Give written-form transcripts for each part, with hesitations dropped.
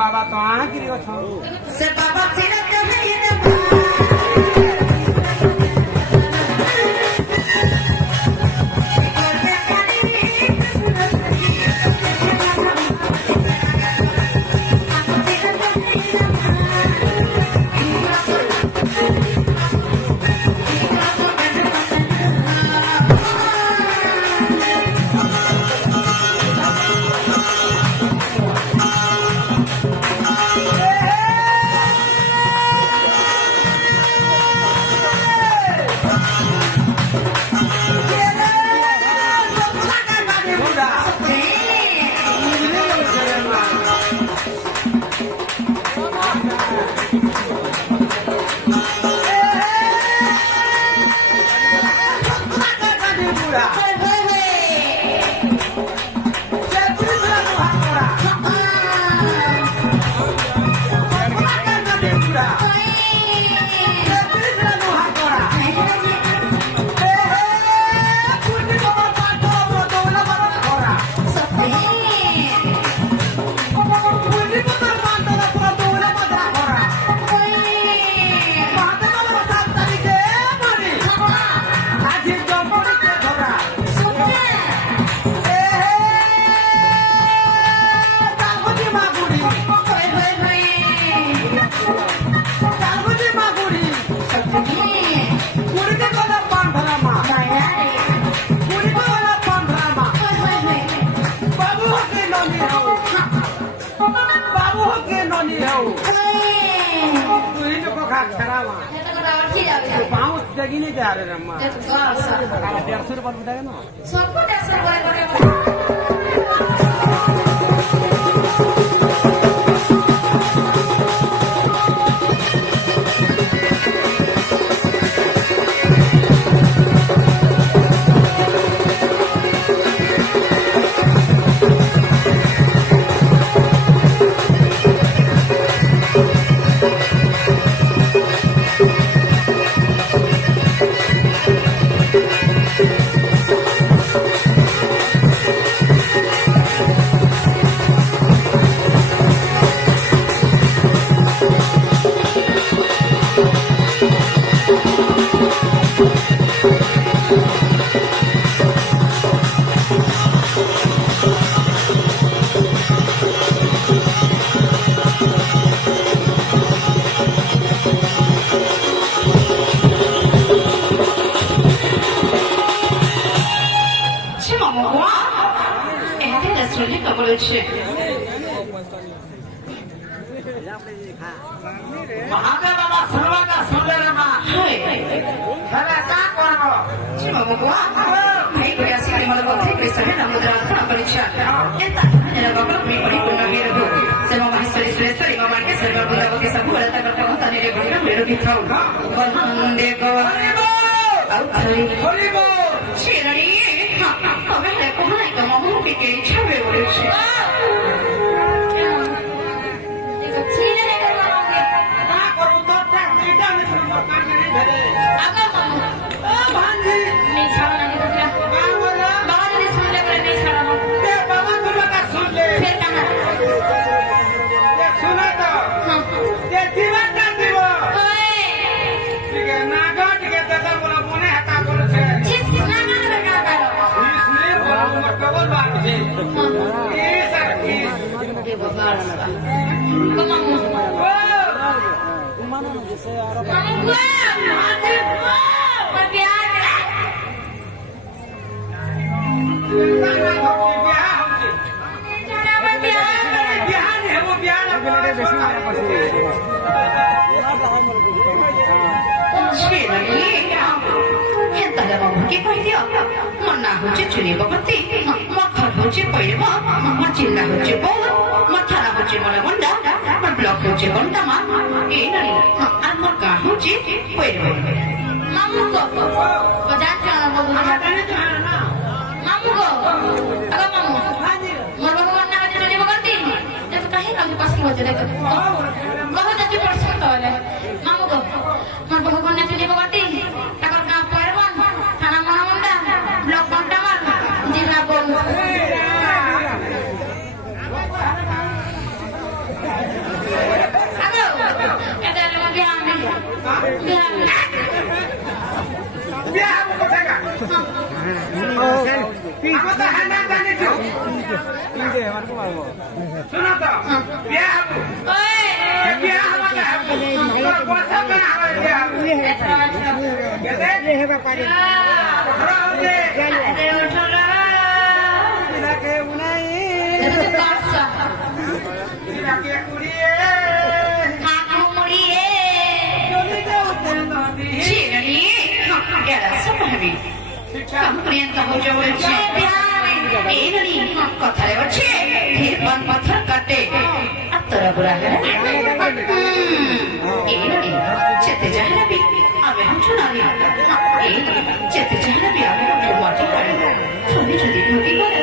बाबा तो आ गिरियो छो से बाबा सिरत है ये जगी नहीं जा रहे रम्मा 150 रुपये बताया ना सबको 150 रुपये महादेव बाबा सर्वांगा सुंदर भाई प्रयासी के मतलब थे कि सहे नमुद्रा अपना परीक्षा एता जरा बाबा मी पड़ी पूर्ण मेरे हो सेवा महेश्वरी सुरेश्वरी मामा के सर्व बुलाव के सब बलता करता हूं तने रे बड़ी मेरे भी खाओ वंदे गो आउ हरि बोल शेरणी हां तबे ले कोना का मामू के इच्छा वे बोले छे Come on, मना होचे चुनी बगती मथा होचे पैरवा मचिल्ला होचे बहुत मथारा होचे मलगंडा और ब्लॉक होचे गंडा ए ननी আর মোর গা होचे पैरवा मामू को बजात का बाबू मामू को अगर मामू मोर बाबू मना होचे चुनी बगती जब कहीं ना पास की होचे देखो बहुत अच्छी पर्सन तो है मामू को मोर बाबू मना चुनी बगती अगर का पैरवा थाना महामुंडा ब्लॉक गंडा जिला बोल Aku tak hendak tanya tu. Ini aku mahu. Sunnah tak? Biar aku. Biar aku tak. Kalau puasa kan aku biar. Ini hebat kali. Terus ni. Tidak ke unai. Tidak ke kuliah. Complaint हो जाओ छे ए ननी कथारे अच्छे फिर बन पत्थर काटे अतरा बुरा है ए ननी चेते जाहना भी आवे हम चुनावी ए चेते जाहना भी आवे हम माटी करे सोनी जदी भूति करे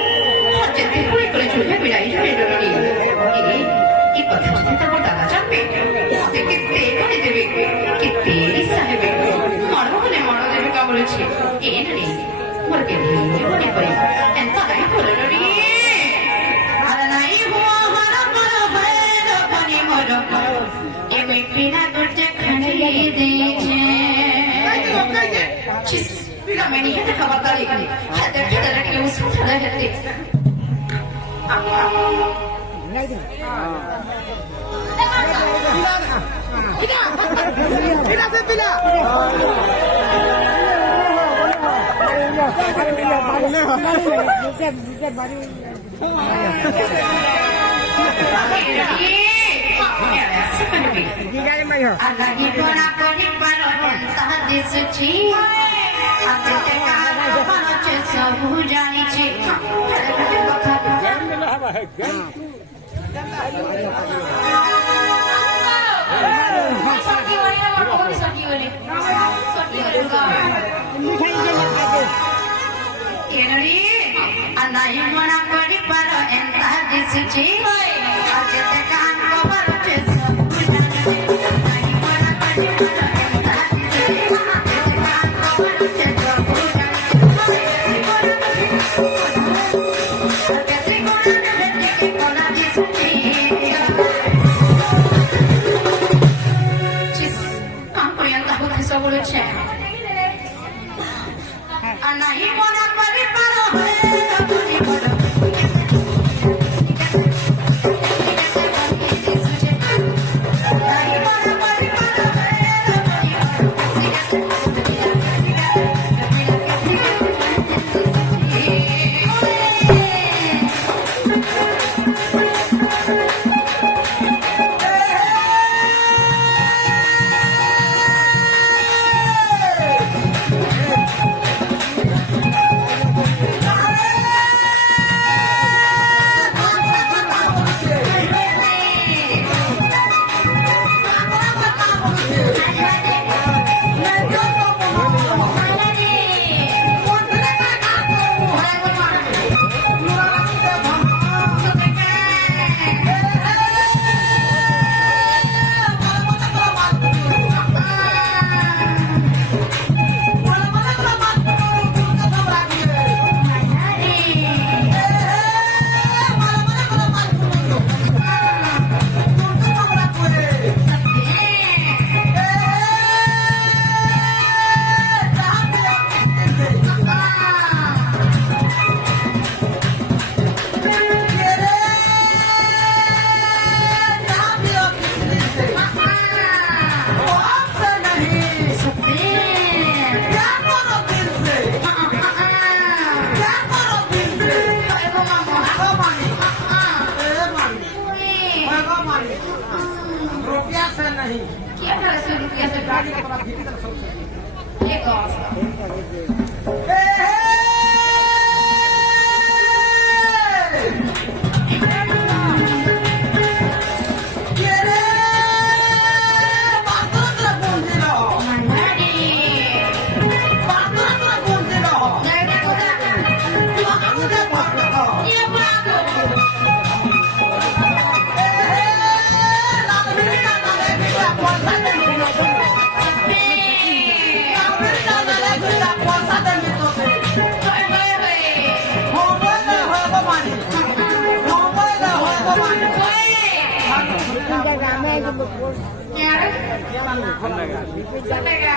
चेते कोई करे चुने बिलाई जो ननी ए कथा चिंता को दादा जापे ते किते कोने देबे किते साहेब मारो ने मारो देबे का बोले छे ए ननी porque ni por en toda la colori aranai huwa hara mara bhairo pani moro ye me pina gurte khani deje chis pila me ni hete khabar kali kali hate hate lagi usu thada hate Pila. Lagi pun aku ni paro entah di suci, aku tengah paro cesabu jani cik. Kenari, anak mana kodi paro entah di suci, aku tengah paro cesabu jani cik. रे Kan naga. चलेगा